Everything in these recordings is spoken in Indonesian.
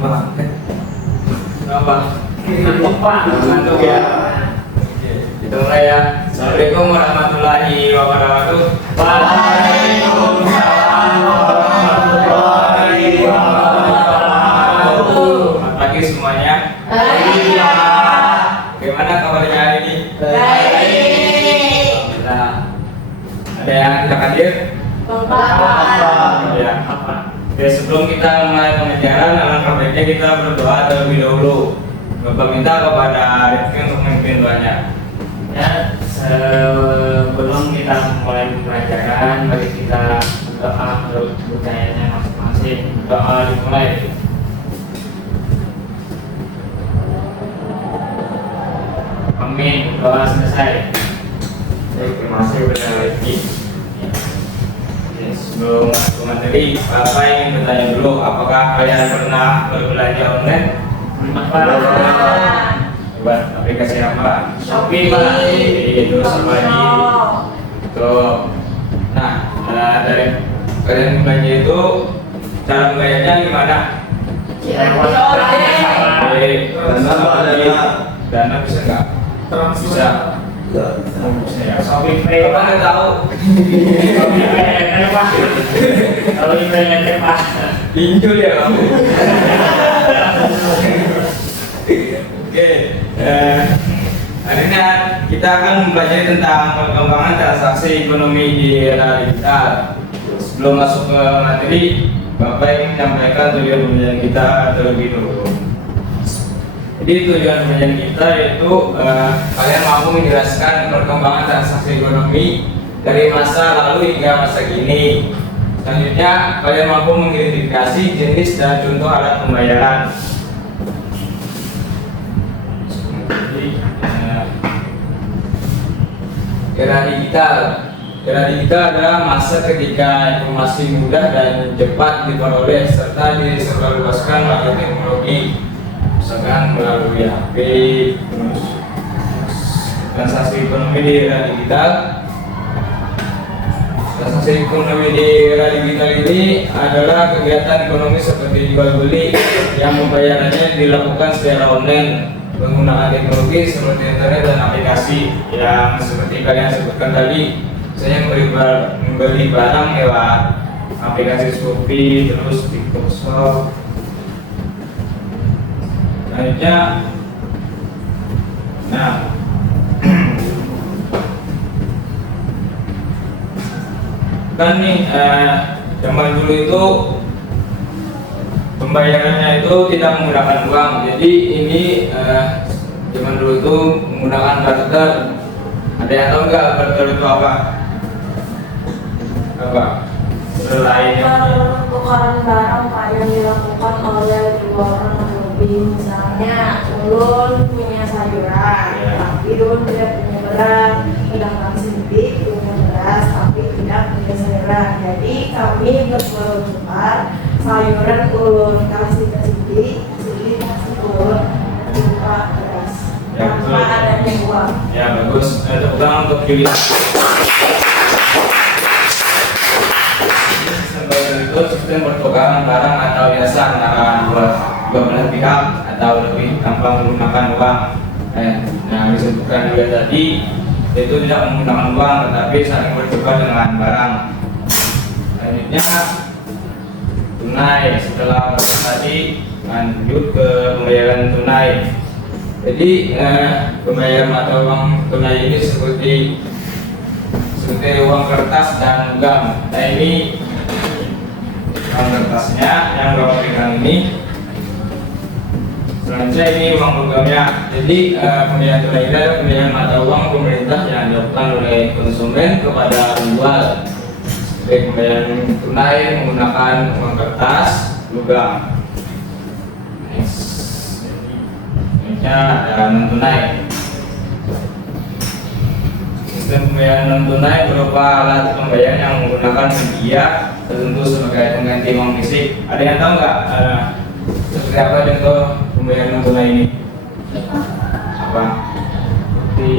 banget. Apa? Ngantuk Pak. Ngantuk ya. Kita mulai ya. Assalamualaikum warahmatullahi wabarakatuh. Waalaikumsalam warahmatullahi wabarakatuh. Selamat pagi semuanya. Iya. Bagaimana kabarnya hari ini? Baik. Alhamdulillah. Ada yang tidak hadir? Ya. Oke, sebelum kita mulai pengajaran, alangkah baiknya kita berdoa terlebih dahulu. Bapak minta kepada Rifki untuk memimpin doanya. Ya, sebelum kita mulai pelajaran, mari kita doa menurut budayanya masing-masing. Doa dimulai. Amin. Doa selesai. Baik, terima kasih kepada Rifki. Sebelum masuk materi, Bapak ingin bertanya dulu, apakah kalian pernah berbelanja online? Buat aplikasi apa? Shopee, Pak. Itu sama lagi. Tuh. Nah, dari kalian belanja itu cara membayarnya gimana? Dana bisa nggak? Bisa. Bisa ya. Shopee Pay, Bapak Pak. nggak tahu. Shopee Pay ente, Pak. Shopee Pay ente, Pak. Pinjol ya kamu. Oke, hari ini kita akan mempelajari tentang perkembangan transaksi ekonomi di era digital. Sebelum masuk ke materi, Bapak ingin menyampaikan tujuan pembelajaran kita terlebih dahulu. Jadi tujuan pembelajaran kita yaitu kalian mampu menjelaskan perkembangan transaksi ekonomi dari masa lalu hingga masa kini. Selanjutnya, kalian mampu mengidentifikasi jenis dan contoh alat pembayaran. Era digital. Era digital adalah masa ketika informasi mudah dan cepat diperoleh serta disebarluaskan melalui teknologi, misalkan melalui HP. Terus transaksi ekonomi di era digital. Transaksi ekonomi di era digital ini adalah kegiatan ekonomi seperti jual beli yang pembayarannya dilakukan secara online menggunakan teknologi seperti internet dan aplikasi yang seperti kalian sebutkan tadi. Saya membeli barang lewat aplikasi Shopee, terus TikTok Shop. Selanjutnya, nah, kan nih zaman dulu itu pembayarannya itu tidak menggunakan uang. Jadi ini zaman dulu itu menggunakan barter. Ada yang tahu nggak barter itu apa? Apa? Selain Pertukaran barang Pak yang dilakukan oleh dua orang atau lebih, misalnya ulun punya sayuran, Ya. tapi ulun tidak punya beras, sedangkan Cindy punya beras tapi tidak punya sayuran. Jadi kami bertukar sayuran ulun kasih ke Cindy, Cindy kasih ulun berupa beras Ya, tanpa betul. adanya uang. Ya bagus. Tepuk tangan untuk Julia. Itu sistem pertukaran barang atau jasa antara dua belah pihak atau lebih gampang menggunakan uang. Nah, disebutkan juga tadi itu tidak menggunakan uang tetapi saling bertukar dengan barang. Selanjutnya tunai. Setelah barang tadi lanjut ke pembayaran tunai. Jadi pembayaran mata uang tunai ini seperti uang kertas dan logam. Nah ini uang kertasnya yang Bapak pegang ini. Selanjutnya ini uang logamnya. Jadi pembayaran tunai ini adalah pembayaran mata uang pemerintah yang dilakukan oleh konsumen kepada penjual. Baik pembayaran tunai menggunakan uang kertas, logam. Ada non tunai. Sistem pembayaran non tunai berupa alat pembayaran yang menggunakan media tertentu sebagai pengganti uang fisik. Ada yang tahu nggak seperti apa contoh pembayaran non tunai ini? Apa? Di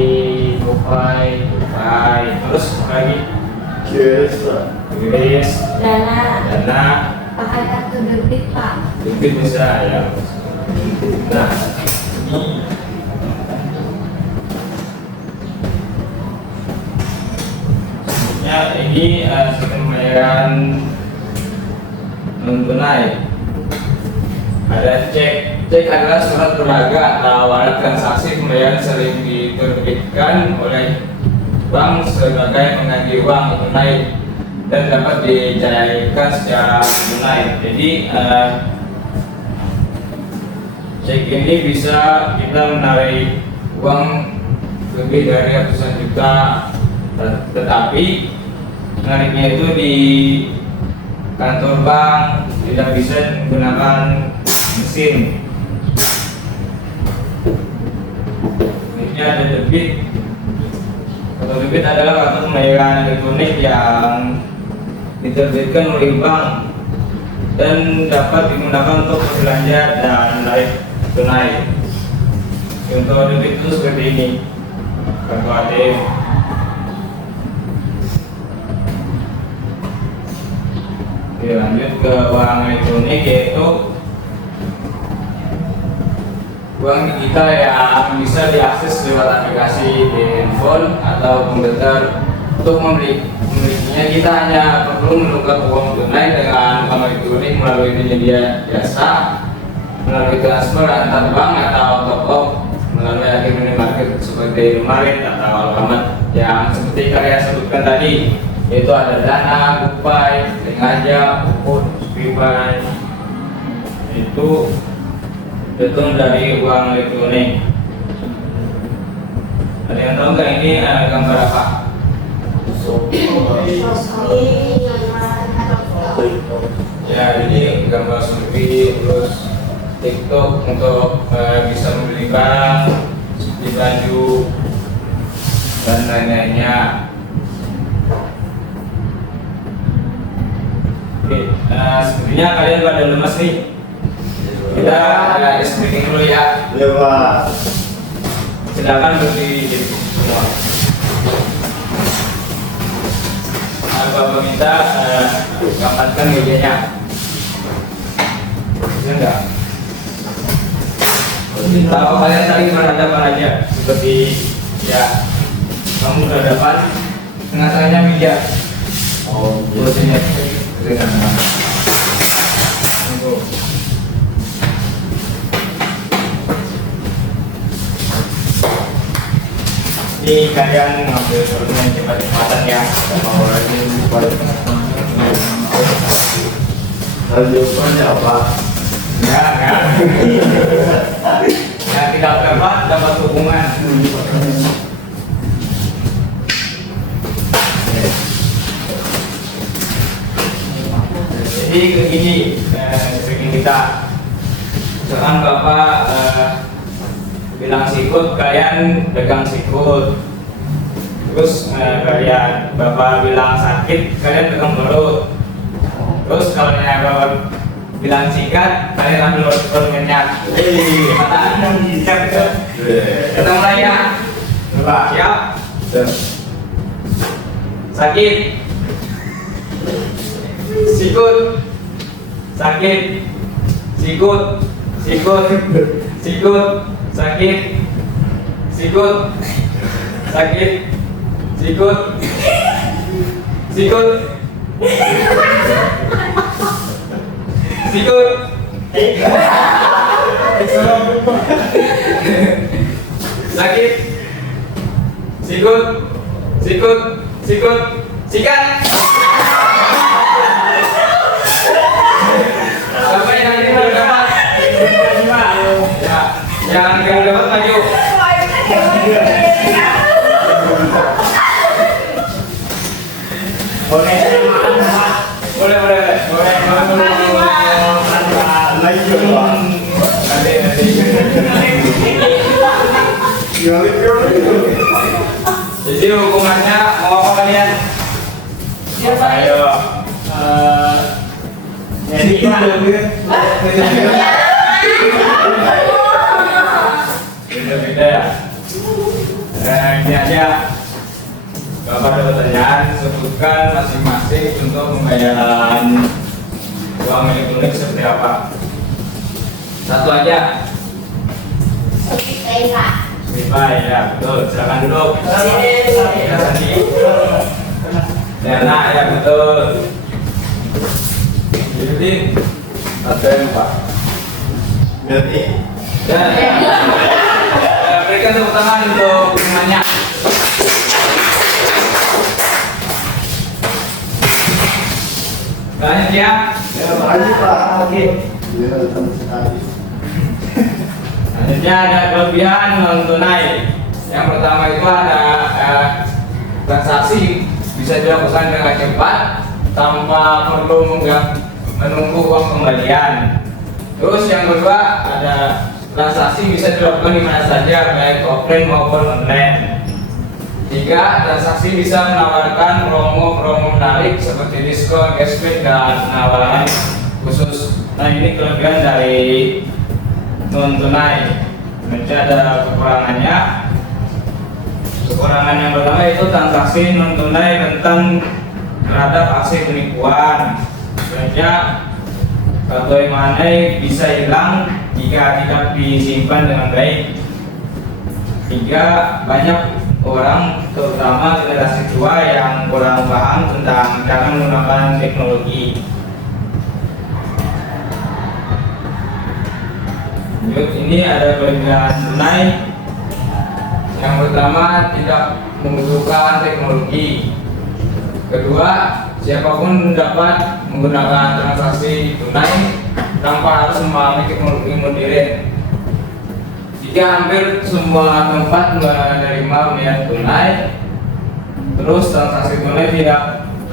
GoPay, Terus apa lagi? Kris, Dana, Dana, Pakai kartu debit, Pak. Debit bisa ya. Nah, ini sistem pembayaran non tunai. Ada cek adalah surat berharga atau alat transaksi pembayaran sering diterbitkan oleh bank sebagai pengganti uang tunai dan dapat dicairkan secara tunai. Jadi cek ini bisa kita menarik uang lebih dari ratusan juta, tetapi menariknya itu di kantor bank, tidak bisa menggunakan mesin. Ini ada debit. Kartu debit adalah kartu pembayaran elektronik yang diterbitkan oleh bank dan dapat digunakan untuk berbelanja dan menarik tunai. Contoh debit itu seperti ini, kartu ATM. Oke, lanjut ke uang elektronik, yaitu uang digital yang bisa diakses lewat aplikasi di handphone atau komputer. Untuk memilikinya kita hanya perlu menukar uang tunai dengan uang elektronik melalui penyedia jasa, melalui transfer antar bank atau top up melalui agen minimarket seperti Indomaret atau Alfamart yang seperti kalian sebutkan tadi, yaitu ada Dana, GoPay, Sengaja, Uput, Skripay. Itu dari uang elektronik. Ada yang tahu nggak ini gambar apa? Ya, ini gambar Shopee, terus TikTok untuk bisa membeli barang, beli baju dan lain-lainnya. Oke, sebenarnya kalian pada lemas nih. Kita speaking dulu ya. Iya, Pak. Silakan berdiri semua. Bapak minta dapatkan mejanya. Bisa enggak? Kalau kalian saling berhadapan aja, seperti ya kamu berhadapan, tengah-tengahnya meja. Oh, Biasanya dengan untuk ini kalian ngambil yang cepat-cepatan ya. Mau lagi jawabannya apa? ya kan? Yang tidak dapat hubungan. Jadi begini, sering kita misalkan Bapak bilang sikut, kalian pegang sikut. Terus kalian Bapak bilang sakit, kalian pegang perut. Terus kalau Bapak bilang sikat, kalian ambil permennya. Mata siap itu. Kita mulai ya. Siap. Sakit. Sikut. Sakit. Sikut. Sikut. Sikut. Sakit. Sikut. Sakit. Sikut. Sikut. Sikut. Sakit. Sikut. Sikut. Sikut. Sikat. Siapa yang ini belum dapat? Ya, yang belum dapat maju. Boleh makan, Pak. Boleh. Lagi Pak. Nanti. Jadi hukumannya mau apa kalian? Ayo. Jadi, Pak. Beda-beda ya. Ini aja. Bapak ada pertanyaan, sebutkan masing-masing untuk pembayaran uang elektronik seperti apa? Satu aja. Spotify, Pak. Spotify, ya betul. Silakan duduk. Ya, Sandi. Dana, ya betul. Jadi ada yang Pak. Berarti Ya. Berikan tepuk tangan untuk temannya. Lanjut ya. ya makasih Pak. Oke. Ya sama sekali. Selanjutnya ada kelebihan non tunai. Yang pertama itu ada transaksi bisa dilakukan dengan cepat tanpa perlu menunggu uang kembalian. Terus yang kedua ada transaksi bisa dilakukan di mana saja baik offline maupun online. Tiga, transaksi bisa menawarkan promo-promo menarik seperti diskon, cashback dan penawaran khusus. Nah ini kelebihan dari non tunai. Kemudian ada kekurangannya. Kekurangan yang pertama itu transaksi non tunai rentan terhadap aksi penipuan. Selanjutnya kartu e-money bisa hilang jika tidak disimpan dengan baik. Tiga, banyak orang terutama generasi tua yang kurang paham tentang cara menggunakan teknologi. Lanjut, ini ada kelebihan tunai. Yang pertama, tidak membutuhkan teknologi. Kedua, siapapun dapat menggunakan transaksi tunai tanpa harus memahami teknologi modern. Tiga, hampir semua tempat menerima pembayaran tunai. Terus transaksi tunai tidak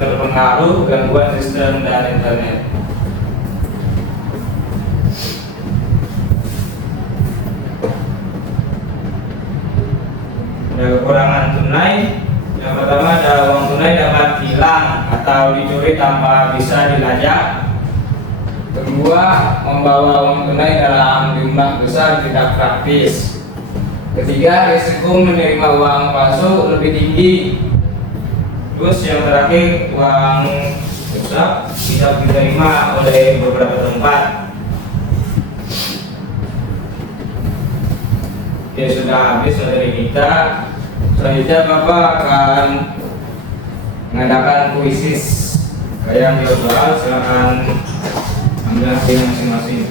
terpengaruh gangguan sistem dan internet. Ada kekurangan tunai. Yang pertama ada uang tunai dapat hilang atau dicuri tanpa bisa dilacak. Kedua, membawa uang tunai dalam jumlah besar tidak praktis. Ketiga, risiko menerima uang palsu lebih tinggi. Terus yang terakhir, uang rusak tidak diterima oleh beberapa tempat. Ya sudah habis dari kita. Selanjutnya Bapak akan mengadakan kuisis yang global. Silakan ambil hasil masing-masing.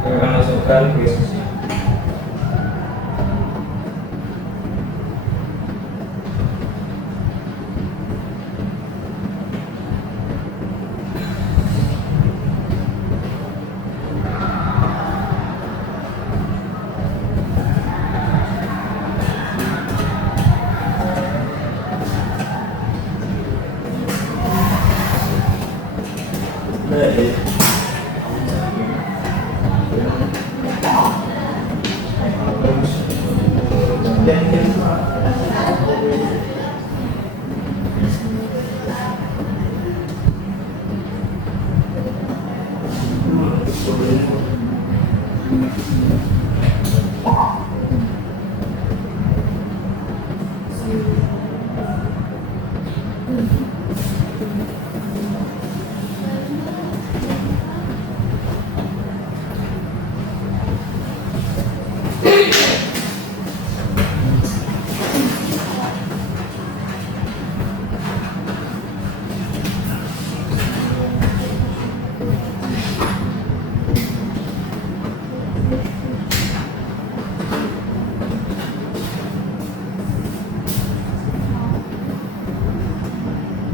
Silakan masukkan kuisisnya. Baik.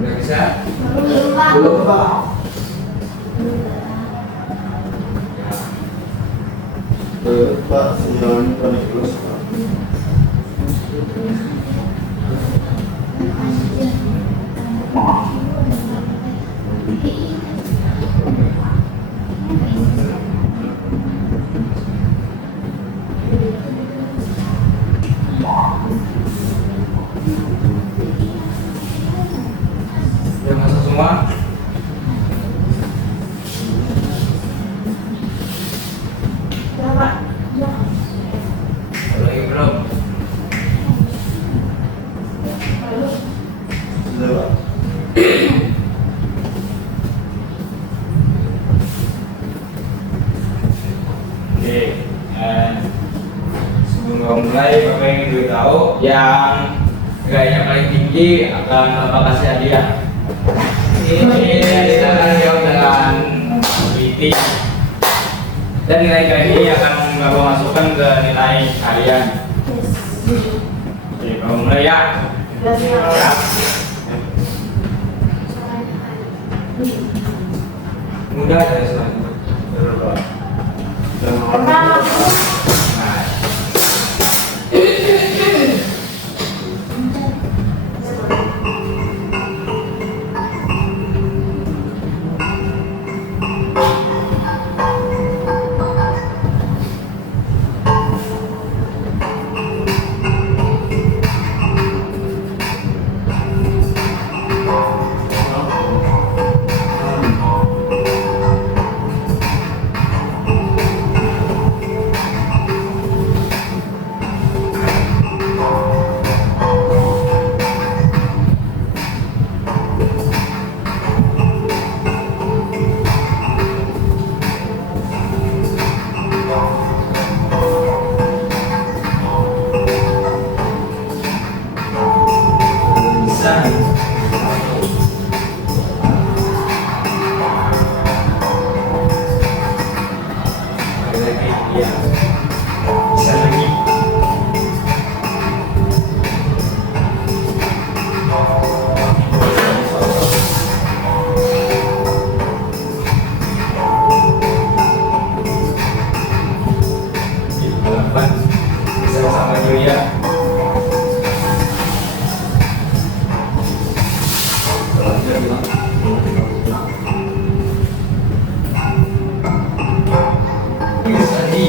Udah bisa? Belum Pak. Pak, sinyalnya paling close Pak. Udah masuk semua? mulai Bapak ingin beritahu yang nilainya paling tinggi akan Bapak kasih hadiah. Ini silakan jawab dengan teliti. Dan nilai-nilai ini akan Bapak masukkan ke nilai kalian. Oke, Bapak mulai ya. Ya. Mudah ya selanjutnya. Nah, bisa. Lagi, ya. Bisa lagi. Delapan. Bisa sama Julia. Sandi.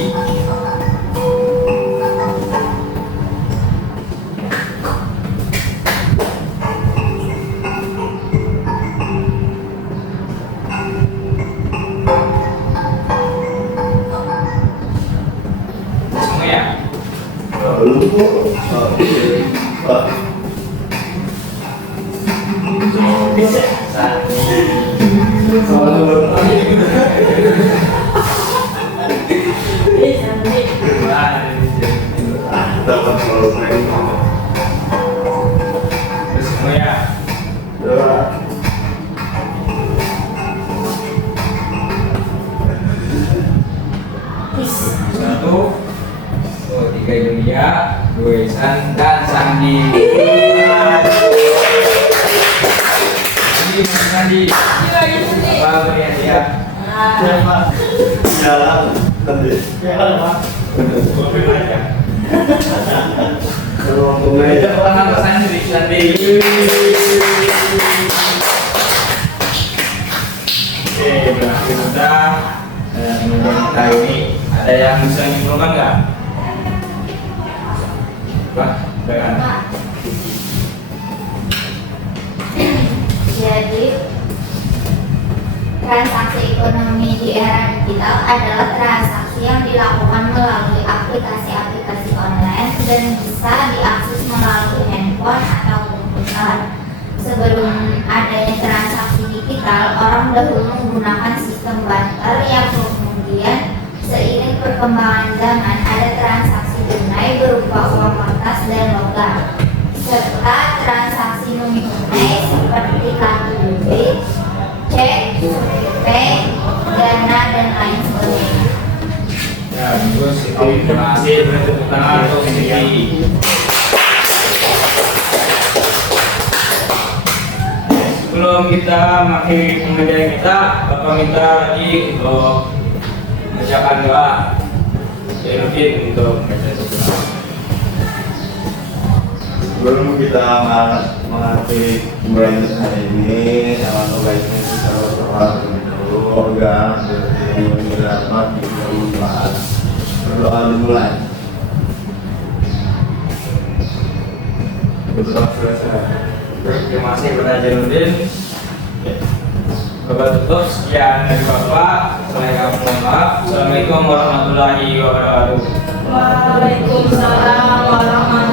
Semua ya? Lalu Pak. Sandi. Dapat kalau saya Semua ya? Satu, dua, tiga Julia, dua Ihsan dan Sandi. Sandi. Apa beri hadiah? jalan nanti. Boleh aja. Kalau mulai Tangan Sandi, Sandi. Oke, berakhir sudah. Kemudian kita ini ada yang bisa menyimpulkan nggak? Pak, dengan Jadi, transaksi ekonomi di era digital adalah transaksi yang dilakukan melalui aplikasi-aplikasi online dan bisa diakses melalui handphone atau komputer. Sebelum adanya transaksi digital, orang dahulu menggunakan sistem barter yang kemudian seiring perkembangan zaman ada transaksi tunai berupa uang kertas dan logam, serta transaksi non-tunai seperti kartu debit, cek, pay, dana, dan lain sebagainya. ya, terus itu terima kasih tepuk tangan untuk Siti. Sebelum kita mengakhiri pengajian kita, Bapak minta lagi untuk mengucapkan doa Jainuddin untuk membaca doa. sebelum kita mengakhiri pembelajaran hari ini, sama sebaiknya kita berdoa terlebih dahulu. Organ berrahmat bermanfaat. Berdoa dimulai. Berdoa selesai. Terima kasih kepada Jainuddin. Bapak tutup, sekian dari Bapak. Saya mohon maaf. Assalamualaikum warahmatullahi wabarakatuh. Waalaikumsalam warahmatullahi